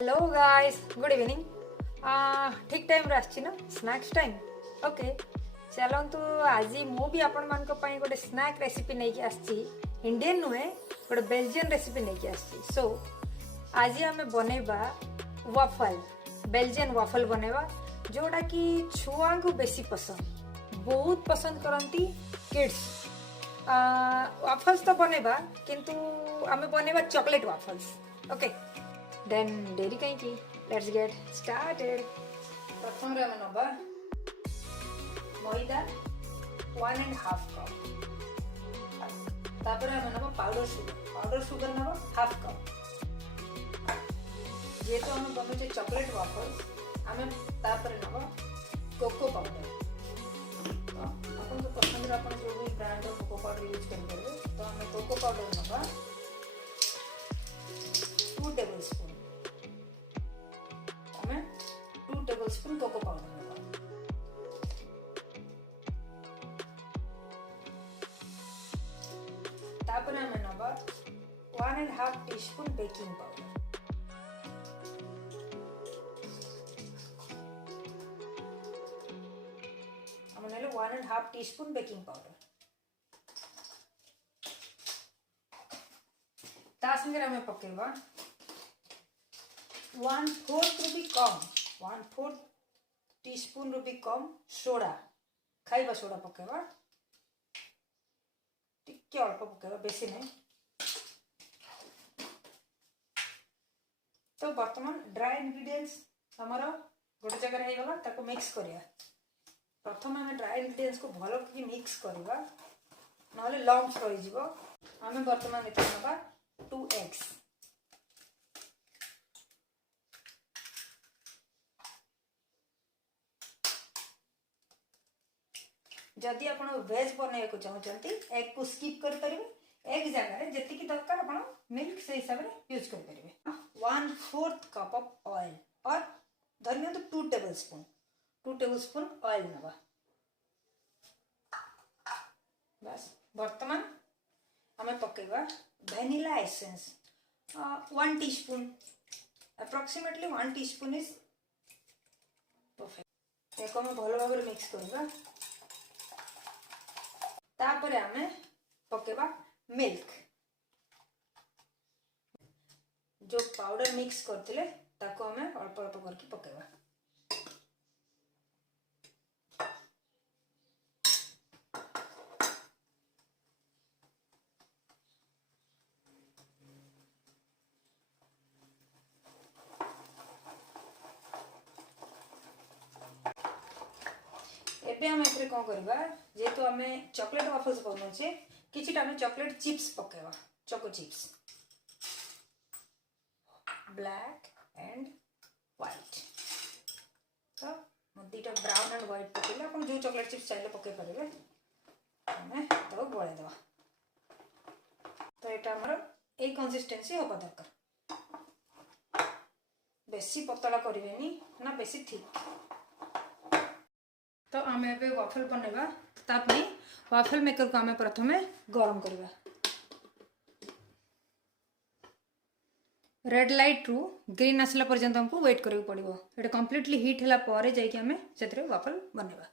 Hello guys, good evening. ठीक time रे आछि ना स्नैक्स टाइम। ओके, चलतु आज मु भी आपण मान गोटे स्नैक रेसिपी नहीं कि आछि। इंडियन नुहे, गोटे बेल्जियन रेसिपी नहीं कि आछि। सो आज आम बनैबा वाफल, बेल्जियन वाफल बनैबा, जोड़ा कि छुआ को बेसी पसंद, बहुत पसंद करती किड्स। वाफल्स तो बनैबा, किंतु आम बनैबा चॉकलेट वाफल्स। ओके, देन डेरी कहीं लेट्स गेट स्टार्टेड। प्रथम रे नबा मैदा 1.5 कप, तापर आम नबा पाउडर शुगर नबा हाफ कप। जेहेतु आम बनौचे चॉकलेट वाफल्स, आम तापर नबा कोको पाउडर। तो आपन को पसंद आपन जो भी brand of cocoa powder use करेंगे, तो आम कोको पाउडर नबा 2 टेबलस्पून। 2 टेबलस्पून कोको पाउडर नबा। तापर आम नबा 1.5 टीस्पून बेकिंग पाउडर। आम नेले 1.5 टीस्पून बेकिंग पाउडर। ता संगे आम पकेबा 1/4 रु भी कम, 1/4 टीस्पून रु भी कम सोडा, खाइबा सोडा पकेबा। टिके अल्प पकेबा, बेसी नहीं। तो वर्तमान ड्राई इंग्रेडिएंट्स हमर गोटे जगह हो गला, ताको मिक्स करिया। प्रथम आम ड्राई इंग्रेडिएंट्स को भलो कि मिक्स करवा, नहले लम्स रही जिवो। आम वर्तमान एते नबा 2 एग्स। जदि आपण वेज बनैया को चाहते एग को स्किप कर परिबे। एग जगह जेति की दरकार आपण मिल्क से हिसाब रे यूज कर परिबे। 1/4 कप ऑफ ऑयल और धनिया तो 2 टेबलस्पून ऑयल नबा। बस वर्तमान हमें पकेबा vanilla essence 1 teaspoon, approximately 1 teaspoon is perfect. एको में भलो भाबरे मिक्स करबा। तापर आमे पकेबा मिल्क, जो पाउडर मिक्स करथिले ताको हमें अल्प अल्प करके पकेबा। एबे हम एतरे कोन करबा, जेहेतु हमें चॉकलेट वाफल्स बनौचे, किछिटा हमें चॉकलेट चिप्स पकेबा। Choco chips black and white. तो दुटा ब्राउन एंड व्हाइट पकेले अपन जो चॉकलेट चिप्स चाहिए पके परिबे। हमें तो गोळे देबा। तो एटा हमर ए कंसिस्टेंसी होबा दरकार। बेसी पतला करिवेनी ना बेसी थिक। तो आम ए वाफल बनैबा, तापनी वाफल मेकर को आम प्रथमे गरम करबा। रेड लाइट रु ग्रीन आसला पर्यंत हमको वेट करबा पड़िबो। एटा कंप्लीटली हीट हला पारे जाई कि हमें सेतरे वाफल बनैबा।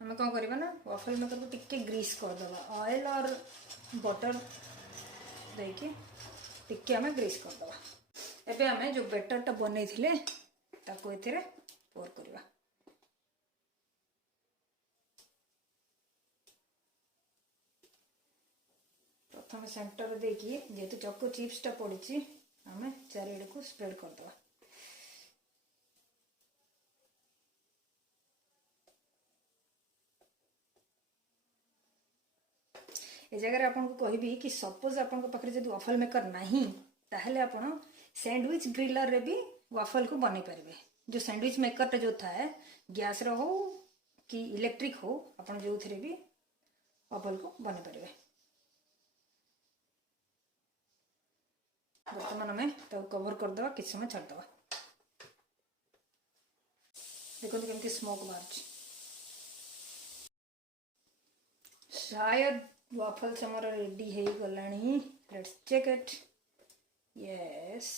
हमें कोन करबा ना, वाफल मेकर को टिके ग्रीस कर देबा। ऑयल और बटर देई के टिके हमें ग्रीस कर देबा। एबे हमें जो बैटर टा बनै थिले ताको एथिरे पोर करबा। प्रथम सेंटर देखिए, जेहेतु चोको चिप्स टा पड़ी, आम चारिड़े को स्प्रेड करदे। ए जगह आपन को कहबी कि सपोज आपन को पाखरे जदि वाफल मेकर नाही, ताहले आपन सैंडविच ग्रिलर रे भी वाफल को बनै परिबे। जो सैंडविच मेकर टा जो थाए, गैस रो हो कि इलेक्ट्रिक हो, आपन जो थरे भी वाफल को बनै परिबे। वर्तमान हमें तो कवर कर दवा, किछ समय छाड़ दवा। देखो केमती स्मोक बाहर। शायद वाफल्स हमारा रेडी है गलानी। Let's check it. यस,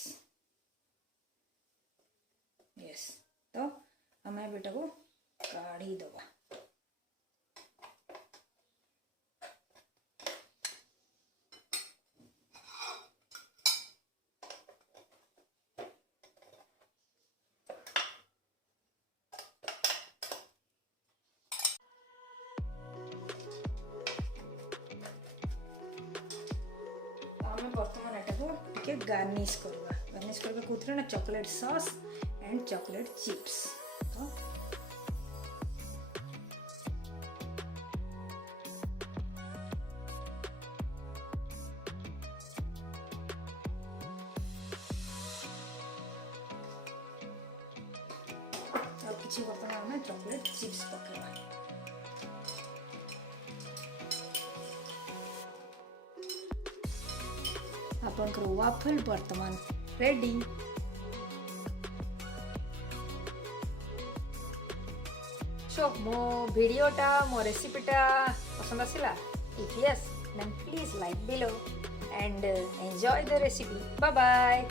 तो आम बेटा को काढ़ी दबा। आम बर्तमान एटा को टिके गार्निश करवा। गार्निश करवा कोथरे ना chocolate sauce and chocolate chips. तो किसी बर्तमान में चॉकलेट चिप्स पकेवा। आपनकर वाफल वर्तमान रेडी। सो मो भिडियोटा मो रेसिपीटा पसंद आसिला? If yes then please like below and enjoy the recipe. Bye bye.